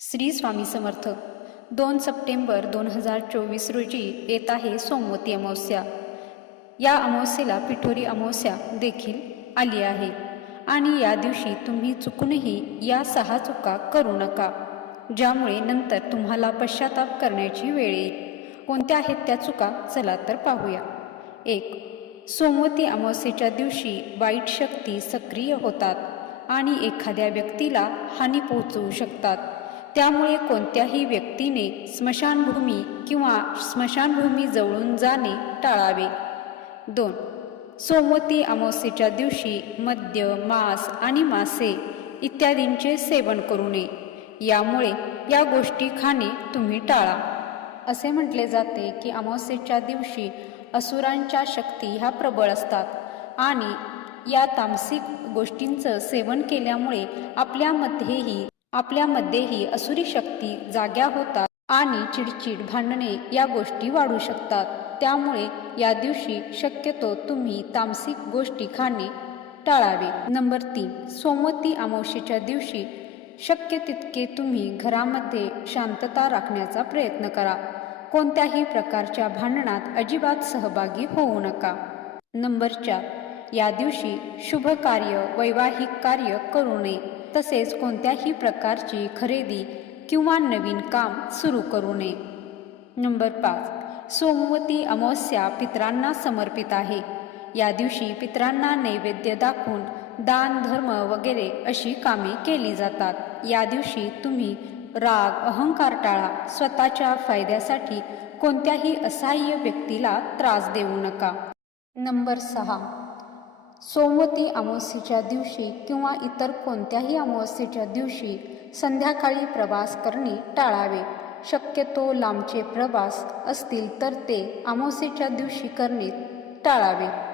श्री स्वामी समर्थ. दोन सप्टेंबर दोन हजार चोवीस रोजी येत आहे सोमवती अमावस्या. या अमावस्येला पिठोरी अमावस्या देखील आली आहे. आणि या दिवशी तुम्ही चुकूनही या सहा चुका करू नका ज्यामुळे नंतर तुम्हाला पश्चाताप करण्याची वेळ येईल. कोणत्या आहेत त्या चुका? चला तर पाहूया. एक सोमवती अमावस्येच्या दिवशी वाईट शक्ती सक्रिय होतात आणि एखाद्या व्यक्तीला हानी पोहोचवू शकतात. त्यामुळे कोणत्याही व्यक्तीने स्मशानभूमी किंवा स्मशानभूमी जवळून जाणे टाळावे. दोन सोमवती अमावस्येच्या दिवशी मद्य मांस आणि मासे इत्यादींचे सेवन करू नये. यामुळे या गोष्टी खाणे तुम्ही टाळा. असे म्हटले जाते की अमावस्येच्या दिवशी असुरांच्या शक्ती ह्या प्रबळ असतात आणि या तामसिक गोष्टींचं सेवन केल्यामुळे आपल्यामध्येही आपल्यामध्येही असुरी शक्ती जाग्या होतात आणि चिडचिड भांडणे या गोष्टी वाढू शकतात. त्यामुळे या दिवशी शक्यतो तुम्ही तामसिक गोष्टी खाणे टाळावे. नंबर तीन सोमवती अमावस्येच्या दिवशी शक्य तितके तुम्ही घरामध्ये शांतता राखण्याचा प्रयत्न करा. कोणत्याही प्रकारच्या भांडणात अजिबात सहभागी होऊ नका. नंबर चार या दिवशी शुभ कार्य वैवाहिक कार्य करू नये. तसेच कोणत्याही प्रकारची खरेदी किंवा नवीन काम सुरू करू नये. नंबर पाच. सोमवती अमावस्या पितरांना समर्पित आहे. या दिवशी पितरांना नैवेद्य दाखवून दान धर्म वगैरे अशी कामे केली जातात. या दिवशी तुम्ही राग अहंकार टाळा स्वतःच्या फायद्यासाठी कोणत्याही असहाय्य व्यक्तीला त्रास देऊ नका. नंबर सहा. सोमवती अमावस्येच्या दिवशी किंवा इतर कोणत्याही अमावस्येच्या दिवशी संध्याकाळी प्रवास करणे टाळावे. शक्यतो लांबचे प्रवास असतील तर ते अमावस्येच्या दिवशी करणे टाळावे.